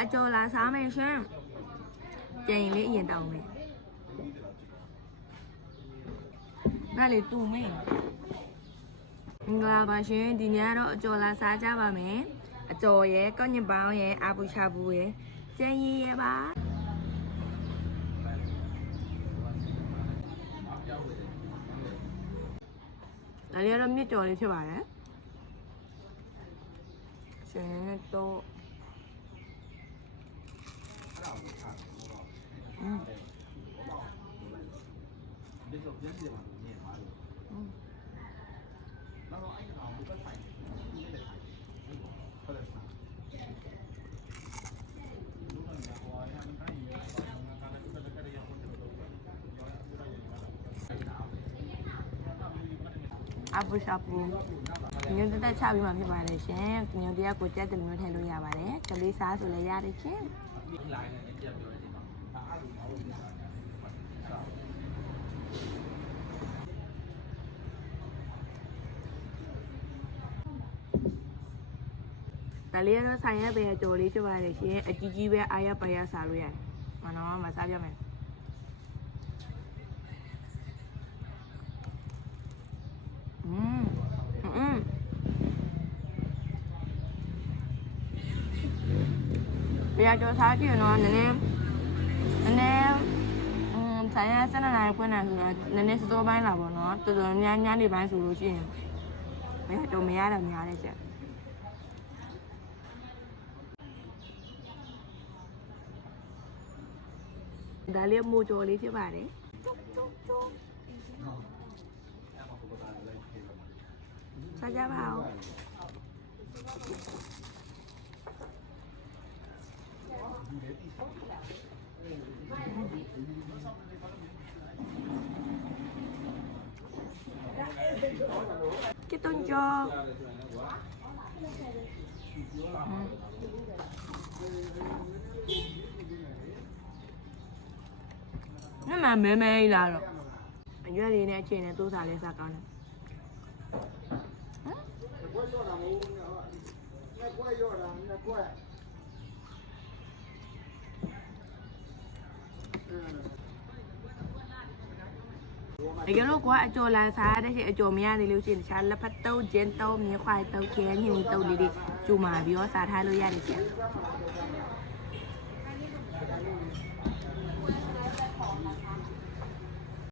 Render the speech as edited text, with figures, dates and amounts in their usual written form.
အကျော်လာစားမယ်ရှင်ကြင်လေးအရင်တောင်းမယ်ငါလေတူမင်းမင်္ဂလာပါရှင်ဒီနေ့ကတော့အကျော်လာစားကြပါမယ်အကျော်ရဲ့ကောက်ညင်ပေါင်းရဲ့အာပူချာဘူးရဲ့ကြင်ရည်ရဲ့ပါဒါလေးကတော့မြစ်ကျော်လေးဖြစ်ပါတယ်ရှင်တော့အပူရှာပူညွန့်တက်ချပြီးမှဖြစ်ပါတယ်ရှင်ညွန့်တရားကိုကြက်တယ်မျိုးထည့်လို့ရပါတယ်ကလေးစားဆိုလည်းရတယ်ရှင်ဒါလေးကတော့ဆိုင်ရပဲကြော်လေးဖြစ်ပါတယ်ရှင်အကြီးကြီးပဲအားရပါရစားလို့ရတယ်မနော်မစားပြမယ်ဘယ်ကြောစားကြည့်နော်နည်းနည်းဆိုင်ရစနေနိုင်ဖွင့်နေဆိုတော့နည်းနည်းစောပိုင်းလာပေါ့နော်တော်တော်ညနေပိုင်းဆိုလို့ရှိရင်ဘယ်တော့မရတော့များတယ်ချက်ဒါလေးမိုးကြော်လေးဖြစ်ပါတယ်စားကြပါဦးcái tôn cho nó mà mê mê là rồi anh nhớ đi nè chị này tôi xài lên sao con này cái lúc quá cho là xa đấy chị cho mẹ thì lưu truyền sáng là phát tàu chén tàu miếng khoai tàu chén như tàu đi đi chú mà biếu xa thay luôn ra được chị